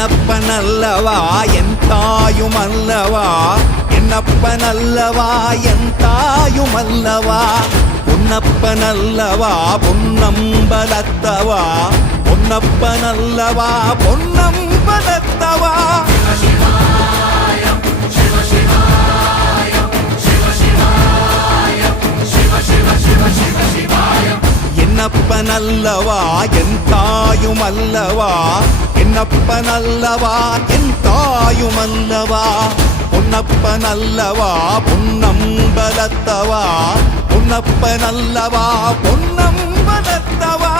என்னப்பனல்லவா என் தாயுமல்லவா, என்னப்பனல்லவா என் தாயுமல்லவா, பொன்னப்பனல்லவா பொன்னம்பலத்தவா, பொன்னப்பனல்லவா பொன்னம்பலத்தவா. என்னப்பனல்லவா என் தாயுமல்லவா, என்னப்பனல்லவா என் தாயுமல்லவா, பொன்னப்பனல்லவா பொன்னம்பலத்தவா, பொன்னப்பனல்லவா பொன்னம்பலத்தவா.